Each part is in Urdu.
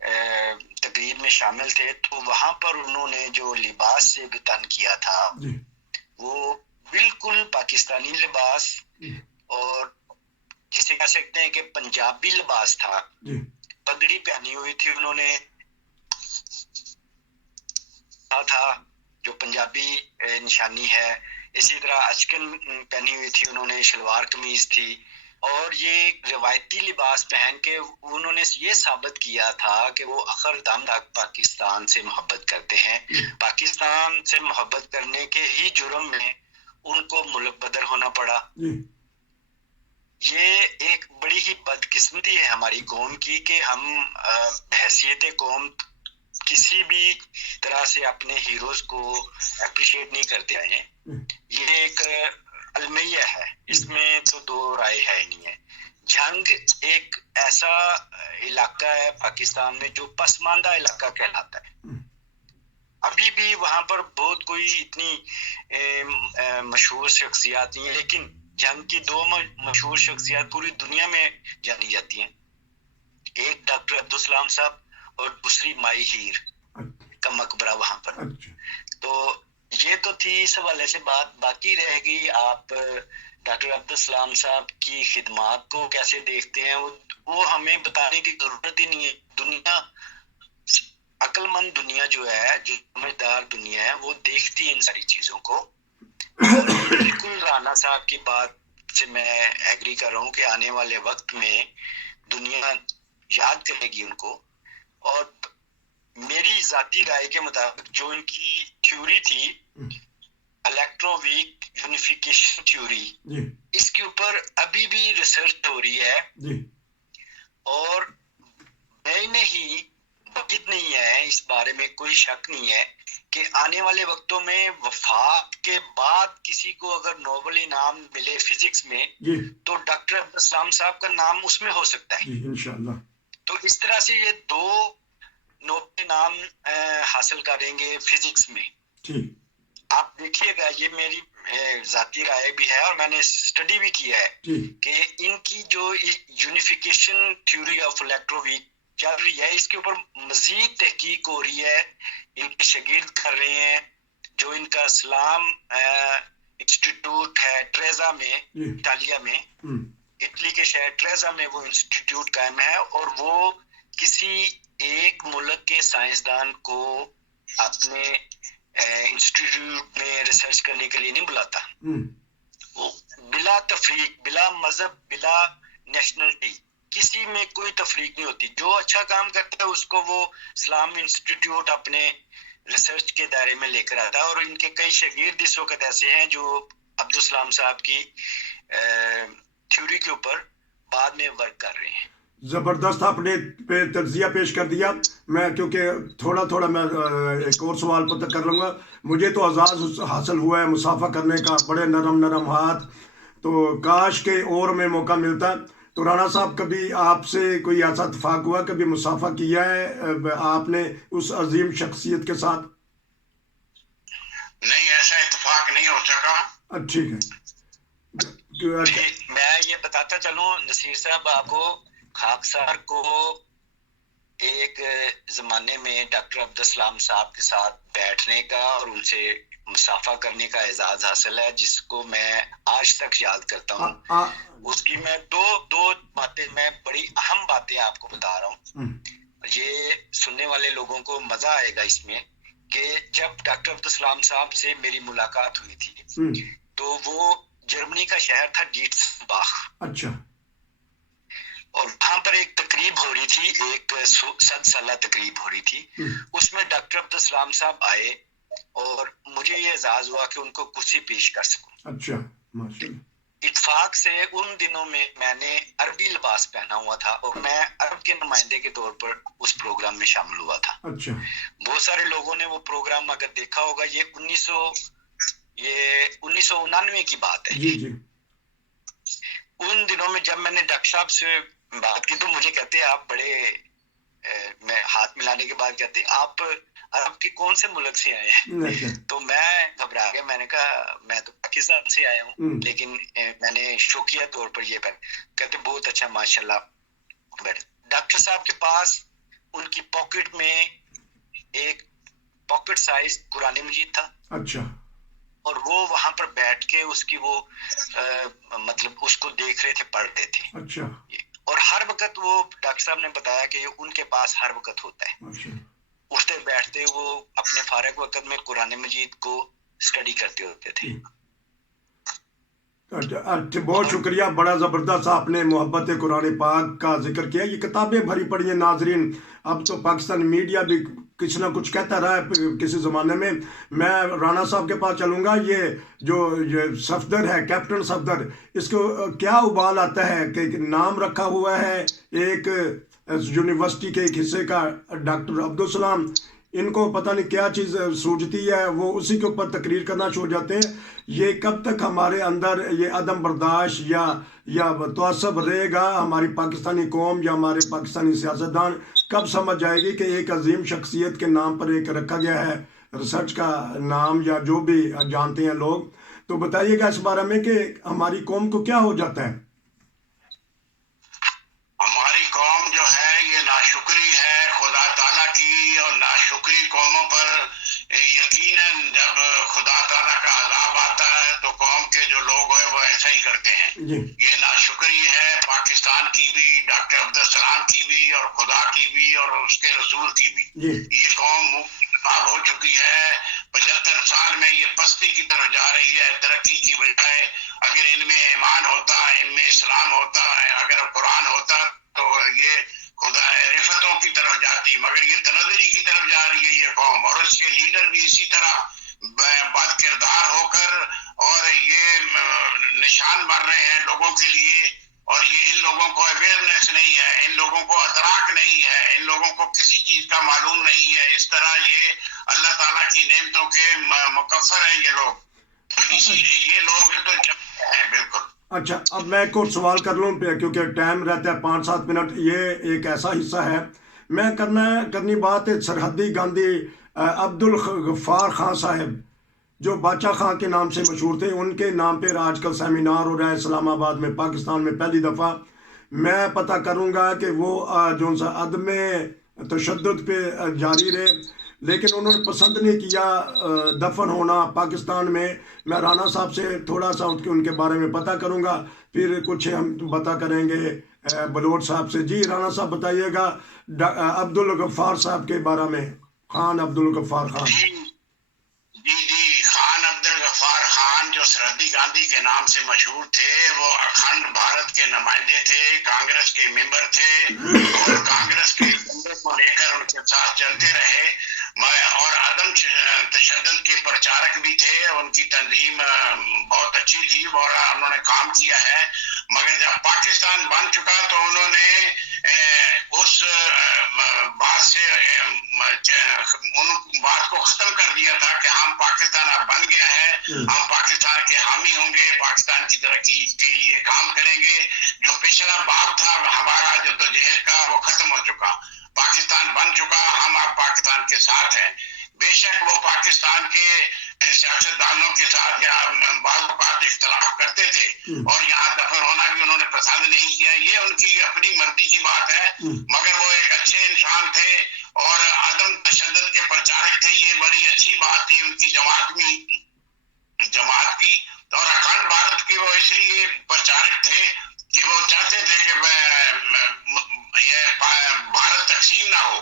تقریب میں شامل تھے، تو وہاں پر انہوں نے جو لباس سے تن کیا تھا وہ بالکل پاکستانی لباس اور جسے کہہ سکتے ہیں کہ پنجابی لباس تھا. پگڑی پہنی ہوئی تھی انہوں نے تھا جو پنجابی نشانی ہے. اسی طرح اچکن پہنی ہوئی تھی انہوں نے، شلوار قمیض تھی، اور یہ روایتی لباس پہن کے انہوں نے یہ ثابت کیا تھا کہ وہ آخر دم تک پاکستان سے محبت کرتے ہیں. پاکستان سے محبت کرنے کے ہی جرم میں ان کو ملک بدر ہونا پڑا. یہ ایک بڑی ہی بدقسمتی ہے ہماری قوم کی کہ ہم بحیثیت قوم کسی بھی طرح سے اپنے ہیروز کو اپریشیٹ نہیں کرتے آئے ہیں. یہ ایک المیہ ہے، اس میں تو دو رائے ہے نہیں ہے. جنگ ایک ایسا علاقہ ہے پاکستان میں جو پسماندہ علاقہ کہلاتا ہے. ابھی بھی وہاں پر بہت کوئی اتنی مشہور شخصیات نہیں ہیں، لیکن جنگ کی دو مشہور شخصیات پوری دنیا میں جانی جاتی ہیں. ایک ڈاکٹر عبدالسلام صاحب اور دوسری مائی ہیر کا مقبرہ وہاں پر. تو یہ تو تھی اس حوالے سے بات. باقی رہ گئی آپ ڈاکٹر عبدالسلام صاحب کی خدمات کو کیسے دیکھتے ہیں، وہ ہمیں بتانے کی ضرورت ہی نہیں ہے. دنیا، عقل مند دنیا جو ہے، جو سمجھدار دنیا ہے، وہ دیکھتی ہے ان ساری چیزوں کو. اور بالکل رانا صاحب کی بات سے میں ایگری کر رہا ہوں کہ آنے والے وقت میں دنیا یاد کرے گی ان کو. اور میری ذاتی رائے کے مطابق جو ان کی تھیوری تھی الیکٹرو ویک یونیفیکیشن تھیوری، اس کے اوپر ابھی بھی ریسرچ ہو رہی ہے. اور میں نہیں بعید نہیں ہے، اس بارے میں کوئی شک نہیں ہے کہ آنے والے وقتوں میں وفات کے بعد کسی کو اگر نوبل انعام ملے فزکس میں تو ڈاکٹر عبدالسلام صاحب کا نام اس میں ہو سکتا ہے انشاءاللہ. تو اس طرح سے یہ دو نوبل انعام حاصل کریں گے فزکس میں. آپ دیکھیے گا، یہ میری ذاتی رائے بھی ہے اور میں نے اسٹڈی بھی کیا ہے کہ ان کی جو unification theory of electroweak چل رہی ہے، اس کے اوپر مزید تحقیق ہو رہی ہے. ان کے شاگرد کر رہے ہیں. جو ان کا اسلام انسٹیٹیوٹ ہے ٹریزا میں، اٹالیا میں، اٹلی کے شہر ٹریزا میں وہ انسٹیٹیوٹ قائم ہے، اور وہ کسی ایک ملک کے سائنسدان کو اپنے انسٹیٹیوٹ میں ریسرچ کرنے کے لیے نہیں بلاتا. وہ بلا تفریق، بلا مذہب، بلا نیشنلٹی، کسی میں کوئی تفریق نہیں ہوتی. جو اچھا کام کرتا ہے اس کو وہ اسلام انسٹیٹیوٹ اپنے ریسرچ کے دائرے میں لے کر آتا ہے. اور ان کے کئی شاگرد اس وقت ایسے ہیں جو عبدالسلام صاحب کی تھیوری کے اوپر بعد میں ورک کر رہے ہیں. زبردست آپ نے تجزیہ پیش کر دیا. میں کیونکہ تھوڑا میں ایک اور سوال پتہ کر لوں گا. مجھے تو اعزاز حاصل ہوا ہے مصافحہ کرنے کا، بڑے نرم ہاتھ. تو کاش کے اور میں موقع ملتا. تو رانا صاحب، کبھی آپ سے کوئی ایسا اتفاق ہوا، کبھی مصافحہ کیا ہے آپ نے اس عظیم شخصیت کے ساتھ؟ نہیں، ایسا اتفاق نہیں ہو سکا. ٹھیک ہے. میں یہ بتاتا چلوں نصیر صاحب آپ کو، خاکسار کو ایک زمانے میں ڈاکٹر عبدالسلام صاحب کے ساتھ بیٹھنے کا اور ان سے مصافحہ کرنے کا اعزاز حاصل ہے، جس کو میں آج تک یاد کرتا ہوں. اس کی میں دو باتیں، میں بڑی اہم باتیں آپ کو بتا رہا ہوں. یہ سننے والے لوگوں کو مزہ آئے گا اس میں کہ جب ڈاکٹر عبدالسلام صاحب سے میری ملاقات ہوئی تھی تو وہ جرمنی کا شہر تھا ڈیٹسباخ. اچھا. اور وہاں پر ایک تقریب ہو رہی تھی، ایک 100 سالہ تقریب ہو رہی تھی. اس میں ڈاکٹر عبدالسلام صاحب آئے اور مجھے یہ اعزاز ہوا کہ ان کو کرسی پیش کر سکوں. اچھا، ماشاءاللہ. اتفاق سے ان دنوں میں نے عربی لباس پہنا ہوا تھا اور میں عرب کے نمائندے کے طور پر اس پروگرام میں شامل ہوا تھا. اچھا. بہت سارے لوگوں نے وہ پروگرام اگر دیکھا ہوگا، یہ 1999 کی بات ہے. جی. ان دنوں میں جب میں نے ڈاکٹر صاحب سے بات کی تو مجھے کہتے آپ بڑے، میں ہاتھ ملانے کے بعد کہتے آپ عرب کے کون سے ملک سے آئے ہیں؟ تو میں گھبرا گیا. میں نے کہا میں تو پاکستان سے آیا ہوں، لیکن میں نے شوقیہ طور پر یہ کہتے بہت اچھا، ماشاءاللہ. ڈاکٹر صاحب کے پاس ان کی پاکٹ میں ایک پاکٹ سائز قرآن مجید تھا. اچھا. اور وہ وہاں پر بیٹھ کے اس کی وہ مطلب اس کو دیکھ رہے تھے, پڑھ رہے تھے. اچھا. اور ہر وقت وہ ڈاکٹر صاحب نے بتایا کہ ان کے پاس ہر وقت ہوتا ہے. اچھا. اٹھتے بیٹھتے وہ اپنے فارغ وقت میں قرآن مجید کو اسٹڈی کرتے ہوتے تھے. بہت شکریہ, بڑا زبردست آپ نے محبت قرآن پاک کا ذکر کیا. یہ کتابیں بھری پڑی ہیں ناظرین. اب تو پاکستان میڈیا بھی کچھ نہ کچھ کہتا رہا ہے کسی زمانے میں. میں رانا صاحب کے پاس چلوں گا. یہ صفدر ہے, کیپٹن صفدر, اس کو کیا ابال آتا ہے کہ نام رکھا ہوا ہے ایک یونیورسٹی کے ایک حصے کا, ڈاکٹر عبدالسلام. ان کو پتہ نہیں کیا چیز سوچتی ہے, وہ اسی کے اوپر تقریر کرنا چھوڑ جاتے ہیں. یہ کب تک ہمارے اندر یہ عدم برداشت یا تعصب رہے گا؟ ہماری پاکستانی قوم یا ہمارے پاکستانی سیاستدان کب سمجھ جائے گی کہ ایک عظیم شخصیت کے نام پر ایک رکھا گیا ہے ریسرچ کا نام, یا جو بھی جانتے ہیں لوگ. تو بتائیے گا اس بارے میں کہ ہماری قوم کو کیا ہو جاتا ہے؟ ہماری قوم جو ہے یہ ناشکری ہے خدا تعالیٰ کی, اور ناشکری قوموں پر یقیناً جب خدا تعالیٰ کا عذاب آتا ہے تو قوم کے جو لوگ ہیں وہ ایسا ہی کرتے ہیں. یہ ناشکری ہے پاکستان کی بھی, ڈاکٹر عبدالسلام کی بھی, اور خدا کی بھی, اور اس کے رسول کی بھی. یہ قوم خراب ہو چکی ہے. 75 سال میں یہ پستی کی طرف جا رہی ہے ترقی کی بجائے. اگر ان میں ایمان ہوتا, ان میں اسلام ہوتا, اگر قرآن ہوتا تو یہ خدا رفتوں کی طرف جاتی, مگر یہ تنزلی کی طرف جا رہی ہے یہ قوم. اور اس کے لیڈر بھی اسی طرح بد کردار ہو کر, اور یہ نشان بن رہے ہیں لوگوں کے لیے. اور یہ ان لوگوں کو اویئرنیس نہیں ہے, ان لوگوں کو ادراک نہیں ہے, ان لوگوں کو کسی چیز کا معلوم نہیں ہے. اس طرح یہ اللہ تعالیٰ کی نعمتوں کے مکفر ہیں یہ لوگ. اسی لیے یہ لوگ تو ہیں بالکل. اچھا, اب میں ایک اور سوال کر لوں کیونکہ ٹائم رہتا ہے 5-7 منٹ. یہ ایک ایسا حصہ ہے میں کرنی بات ہے سرحدی گاندھی عبدالغفار خان صاحب, جو باچا خان کے نام سے مشہور تھے. ان کے نام پہ آج کل سیمینار ہو رہا ہے اسلام آباد میں, پاکستان میں پہلی دفعہ. میں پتہ کروں گا کہ وہ جو سا عدم تشدد پہ جاری رہے, لیکن انہوں نے پسند نہیں کیا دفن ہونا پاکستان میں. میں رانا صاحب سے تھوڑا سا ان کے بارے میں پتہ کروں گا, پھر کچھ ہم پتہ کریں گے بلوچ صاحب سے. جی رانا صاحب بتائیے گا عبدالغفار صاحب کے بارے میں, خان عبدالغفار خان. جی خان عبدالغفار خان جو سرحدی گاندھی کے نام سے مشہور تھے, وہ اکھنڈ بھارت کے نمائندے تھے, کانگریس کے ممبر تھے, اور کانگریس کے ایجنڈے کو لے کر ان کے ساتھ چلتے رہے, اور عدم تشدد کے پرچارک بھی تھے. ان کی تنظیم بہت اچھی تھی اور انہوں نے کام کیا ہے. مگر جب پاکستان بن چکا تو انہوں نے اس بات سے ان بات کو ختم کر دیا تھا کہ ہم پاکستان اب بن گیا ہے, ہم پاکستان کے حامی ہوں گے, پاکستان کی ترقی کے لیے کام کریں گے. جو پچھلا باب تھا ہمارا جدوجہد کا وہ ختم ہو چکا, پاکستان بن چکا, ہم اب پاکستان کے ساتھ ہیں. بے شک وہ پاکستان کے سیاستدانوں کے ساتھ یا بعض اوقات اختلاف کرتے تھے, اور یہاں دفن ہونا بھی انہوں نے پسند نہیں کیا. یہ ان کی اپنی مرضی کی بات ہے, مگر وہ ایک اچھے انسان تھے اور عدم تشدد کے پرچارک تھے. یہ بڑی اچھی بات تھی ان کی جماعت کی. اور اکھنڈ بھارت کے وہ اس لیے پرچارک تھے کہ وہ چاہتے تھے کہ یہ بھارت تقسیم نہ ہو.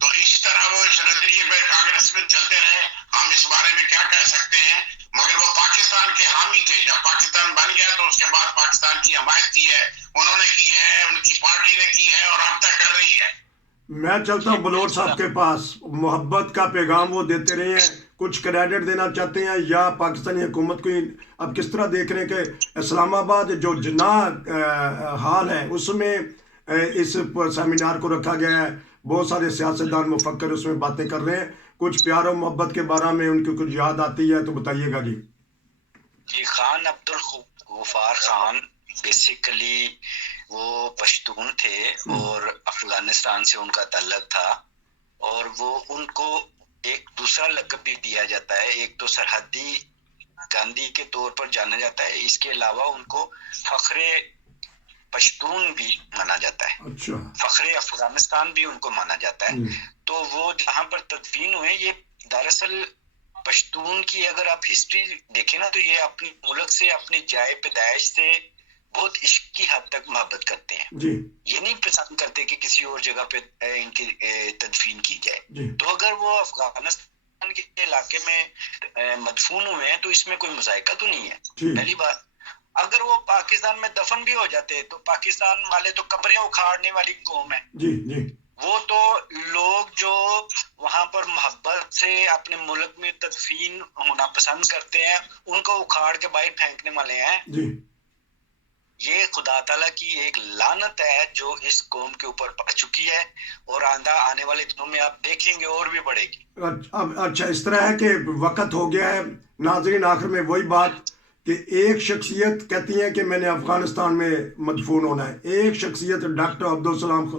تو اسی طرح وہ اس نظریے پہ کانگریس میں چلتے رہے. ہم اس بارے میں کیا کہہ سکتے ہیں, مگر وہ پاکستان کے حامی تھے. جب پاکستان بن گیا تو اس کے بعد پاکستان کی حمایت کی ہے, انہوں نے کی ہے, ان کی پارٹی نے کی ہے, اور اب تک کر رہی ہے. میں چلتا ہوں بلوچ صاحب کے پاس. محبت کا پیغام وہ دیتے رہے ہیں, کچھ کریڈٹ دینا چاہتے ہیں یا پاکستانی حکومت کو اب کس طرح دیکھ رہے ہیں کہ اسلام آباد جو جناح حال ہے اس میں اس سیمینار کو رکھا گیا ہے, بہت سارے سیاستدان مفکر اس میں باتیں کر رہے ہیں. کچھ پیار و محبت کے بارے میں ان کی کچھ یاد آتی ہے تو بتائیے گا. جی خان عبدالغفار خان بیسیکلی وہ پشتون تھے اور افغانستان سے ان کا تعلق تھا, اور وہ ان کو ایک دوسرا لقب بھی دیا جاتا ہے. ایک تو سرحدی گاندھی کے طور پر جانا جاتا ہے, اس کے علاوہ ان کو فخر پشتون بھی مانا جاتا ہے. اچھا. فخر افغانستان بھی ان کو مانا جاتا ہے. تو وہ جہاں پر تدفین ہوئے یہ دراصل پشتون کی اگر آپ ہسٹری دیکھیں نا تو یہ اپنی ملک سے اپنی جائے پیدائش سے بہت عشق کی حد تک محبت کرتے ہیں. یہ نہیں پسند کرتے کہ کسی اور جگہ پہ ان کی تدفین کی جائے. تو اگر وہ افغانستان کے علاقے میں مدفون ہوئے ہیں تو اس میں کوئی مذائقہ تو نہیں ہے. پہلی بات اگر وہ پاکستان میں دفن بھی ہو جاتے تو پاکستان والے تو قبریں اکھاڑنے والی قوم ہے. وہ تو لوگ جو وہاں پر محبت سے اپنے ملک میں تدفین ہونا پسند کرتے ہیں ان کو اکھاڑ کے باہر پھینکنے والے ہیں. یہ خدا تعالیٰ کی ایک لعنت ہے جو اس قوم کے اوپر پڑ چکی ہے اور آنے والے دنوں میں آپ دیکھیں گے اور بھی بڑھے گی. اچھا اس طرح ہے کہ وقت ہو گیا ہے ناظرین. آخر میں وہی بات کہ ایک شخصیت کہتی ہے کہ میں نے افغانستان میں مدفون ہونا ہے. ایک شخصیت ڈاکٹر عبدالسلام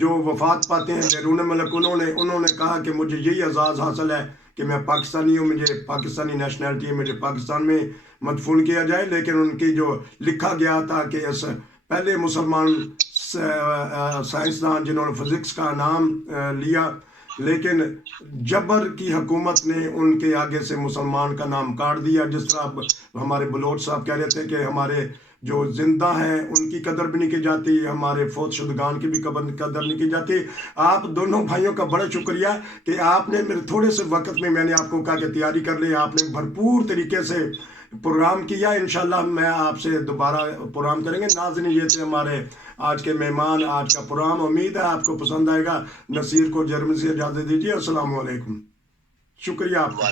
جو وفات پاتے ہیں بیرون ملک انہوں نے کہا کہ مجھے یہی اعزاز حاصل ہے کہ میں پاکستانی ہوں, مجھے پاکستانی نیشنلٹی ہے, مجھے پاکستان میں مدفون کیا جائے. لیکن ان کی جو لکھا گیا تھا کہ اس پہلے مسلمان سائنسدان جنہوں نے فزکس کا نام لیا لیکن جبر کی حکومت نے ان کے آگے سے مسلمان کا نام کاٹ دیا. جس طرح ہمارے بلوچ صاحب کہہ رہے تھے کہ ہمارے جو زندہ ہیں ان کی قدر بھی نہیں کی جاتی, ہمارے فوت شدگان کی بھی قدر نہیں کی جاتی. آپ دونوں بھائیوں کا بڑا شکریہ کہ آپ نے میرے تھوڑے سے وقت میں نے آپ کو کہا کہ تیاری کر لی, آپ نے بھرپور طریقے سے پروگرام کیا. انشاءاللہ میں آپ سے دوبارہ پروگرام کریں گے. ناظرین یہ تھے ہمارے آج کے مہمان, آج کا پروگرام. امید ہے آپ کو پسند آئے گا. نصیر کو جرمنی سے اجازت دیجیے. السلام علیکم. شکریہ آپ کا.